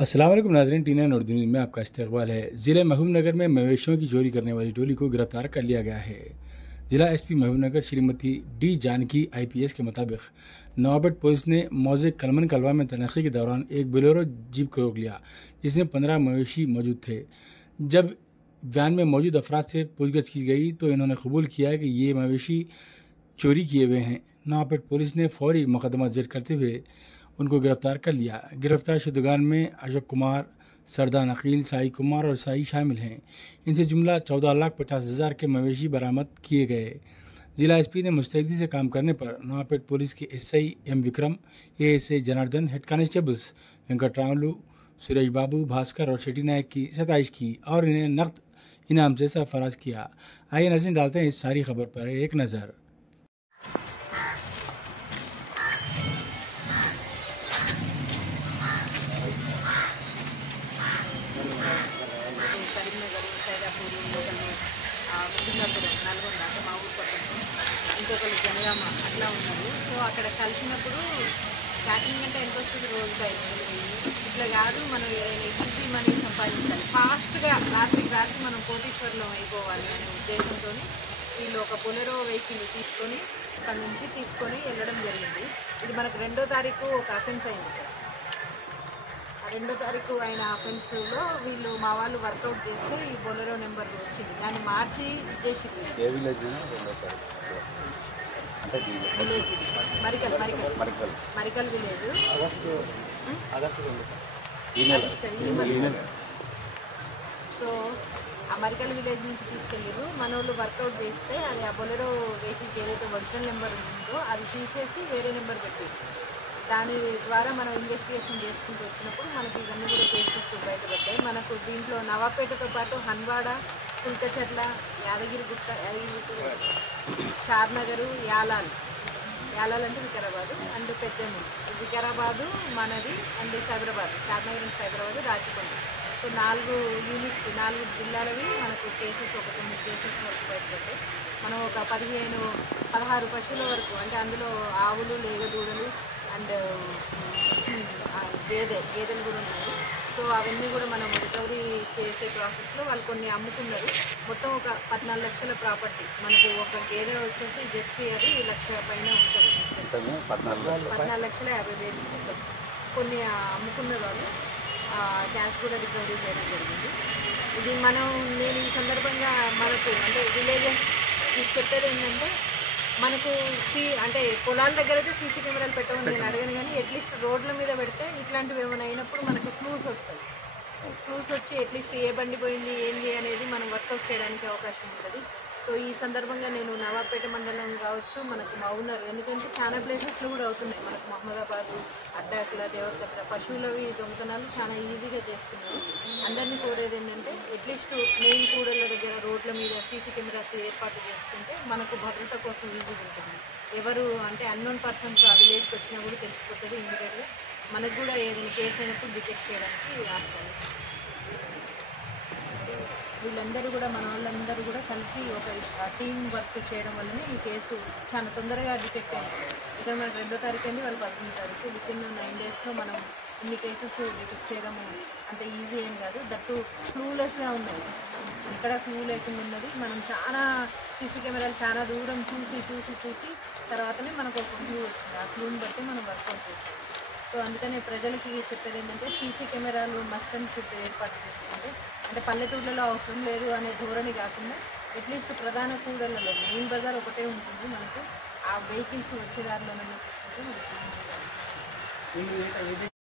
अस्सलाम वालेकुम नाज़रीन, टीना उर्दू न्यूज़ में आपका इस्तकबाल है। ज़िले महबूबनगर में मवेशियों की चोरी करने वाली टोली को गिरफ्तार कर लिया गया है। जिला SP Mahbubnagar Shrimati D Janaki IPS के मुताबिक नवाबेट पुलिस ने मौजे कलमन कलवा में तलाशी के दौरान एक बोलेरो जीप को रोक लिया, जिसमें 15 मवेशी मौजूद थे। जब वैन में मौजूद अफराद से पूछगछ की गई तो इन्होंने कबूल किया कि ये मवेशी चोरी किए हुए हैं। नवाबेट पुलिस ने फौरी मुकदमा दर्ज करते हुए उनको गिरफ्तार कर लिया। गिरफ्तार शुदगान में अशोक कुमार, सरदार नकील, साई कुमार और साई शामिल हैं। इनसे जुमला 14,50,000 के मवेशी बरामद किए गए। जिला एसपी ने मुस्तैदी से काम करने पर नवाबेट पुलिस के SI M Vikram, ASI Janardhan, head constables Venkataramulu, Suresh Babu, Bhaskar और शेट्टी नायक की सताइश की और इन्हें नकद इनाम से सरफराज किया। आइए नजर डालते हैं इस सारी खबर पर एक नज़र। కరీంనగర్, సైదాపూర్, ఇంకొకరు సింగాపురం, నల్గొండ అంటే మా ఊరు పక్కన, ఇంకొకరు జనగామ అట్లా ఉన్నారు. సో అక్కడ కలిసినప్పుడు ప్యాకింగ్ అంటే ఎంత వస్తుంది, రోజుకి 5,000 ఇట్లా కాదు, మనం ఏదైనా ఈజీ మనీ సంపాదించాలి, ఫాస్ట్గా రాత్రికి రాత్రి మనం కోటీశ్వరులం అయిపోవాలి అనే ఉద్దేశంతో వీళ్ళు ఒక బొలెరో వెహికల్ తీసుకొని అక్కడ నుంచి తీసుకొని వెళ్ళడం జరిగింది. ఇది మనకు 2వ తారీఖు ఒక అఫెన్స్ అయింది సార్. 2వ తారీఖు అయిన అఫెన్స్లో వీళ్ళు మా వాళ్ళు వర్కౌట్ చేస్తే ఈ బొలెరో నెంబర్ వచ్చింది, దాన్ని మార్చి ఇచ్చేసి విలేజ్ మరికల్ విలేజ్. సో ఆ మరికల్ విలేజ్ నుంచి తీసుకెళ్ళారు. మన వాళ్ళు వర్కౌట్ చేస్తే అది ఆ బొలెరో వెహికల్కి ఏదైతే ఒరిజినల్ నెంబర్ ఉందో అది తీసేసి వేరే నెంబర్ పెట్టారు. దాని ద్వారా మనం ఇన్వెస్టిగేషన్ చేసుకుంటూ వచ్చినప్పుడు మనకి ఇవన్నీ కూడా కేసెస్ బయటపడ్డాయి. మనకు దీంట్లో నవాపేటతో పాటు హన్వాడ, కుల్కచర్ల, యాదగిరిగుట్ట, షాద్నగరు, యాలాల్ అంటే వికారాబాదు అండ్ పెద్దమూరు, వికారాబాదు మనది and Cyberabad, Shadnagar and Cyberabad, Rachakonda. So 4 units, 4 జిల్లాలవి మనకు కేసెస్ ఒక 9 కేసెస్ వరకు బయటపడ్డాయి. మనం ఒక 16 పశువుల వరకు, అంటే అందులో ఆవులు, లేగదూడలు అండ్ గేదెలు కూడా ఉన్నాయి. సో అవన్నీ కూడా మనం రికవరీ చేసే ప్రాసెస్లో వాళ్ళు కొన్ని అమ్ముకున్నారు. మొత్తం ఒక 14 లక్షల ప్రాపర్టీ. మనకు ఒక గేదె వచ్చేసి జెర్సీ అది 1 లక్ష పైన ఉంటుంది, 14,50,000 ఉంటుంది. కొన్ని అమ్ముకున్న వాళ్ళు క్యాష్ కూడా రికవరీ చేయడం జరిగింది. ఇది నేను ఈ సందర్భంగా మనకు అంటే విలేజెస్ చెప్పేది ఏంటంటే, మనకు అంటే పొలాల దగ్గర అయితే సీసీ కెమెరాలు పెట్టమని నేను అడిగాను, కానీ అట్లీస్ట్ రోడ్ల మీద పెడితే ఇట్లాంటివి ఏమైనా అయినప్పుడు మనకు క్లూస్ వస్తాయి. క్లూస్ వచ్చి అట్లీస్ట్ ఏ బండి పోయింది ఏంది అనేది మనం వర్కౌట్ చేయడానికి అవకాశం ఉంటుంది. సో ఈ సందర్భంగా నేను నవాబ్పేట మండలం కావచ్చు, మనకు మౌనర్, ఎందుకంటే చాలా ప్లేసెస్లో కూడా అవుతున్నాయి. మనకు మహమ్మదాబాదు, అడ్డాకుల, దేవరకద్ర పశువులవి దొంగతనాలు చాలా ఈజీగా చేస్తున్నారు. అందరినీ కోరేది ఏంటంటే, అట్లీస్ట్ మెయిన్ కూడళ్ళ దగ్గర రోడ్ల మీద సీసీ కెమెరాస్ ఏర్పాటు చేసుకుంటే మనకు భద్రత కోసం ఈజీగా ఉంటుంది. ఎవరు అంటే అన్నోన్ పర్సన్స్ ఆ విలేజ్కి వచ్చినా కూడా తెలిసిపోతుంది ఇమ్మీడియట్గా. మనకు కూడా ఏదైనా కేసు అయినప్పుడు డిటెక్ట్ చేయడానికి రాస్తాను. వీళ్ళందరూ కూడా మన వాళ్ళందరూ కూడా కలిసి ఒక టీం వర్క్ చేయడం వల్లనే ఈ కేసు చాలా తొందరగా డిటెక్ట్ అయింది. ఇక్కడ మనకు 2వ తారీఖు అండి, వాళ్ళు 11వ తారీఖు. వితిన్ 9 డేస్లో మనం ఇన్ని కేసెస్ డిటెక్ట్ చేయడం అంత ఈజీ ఏం కాదు. దట్టు క్లూలెస్గా ఉన్నాయి, ఇక్కడ క్లూ లేకుండా ఉన్నది. మనం చాలా సీసీ కెమెరాలు చాలా దూరం చూసి తర్వాతనే మనకు ఒక క్లూ వచ్చింది. ఆ క్లూని బట్టి మనం వర్కౌట్ చేస్తాం. సో అందుకనే ప్రజలకి చెప్పేది ఏంటంటే, సీసీ కెమెరాలు మస్ట్ అండ్ షుడ్ ఏర్పాటు చేసుకుంటే, అంటే పల్లెటూళ్ళలో అవసరం లేదు అనే ధోరణి కాకుండా అట్లీస్ట్ ప్రధాన కూడళ్ళలో మెయిన్ బజార్ ఒకటే ఉంటుంది, మనకు ఆ వెహికల్స్ వచ్చే దారిలోనే చూసుకుంటే మనకి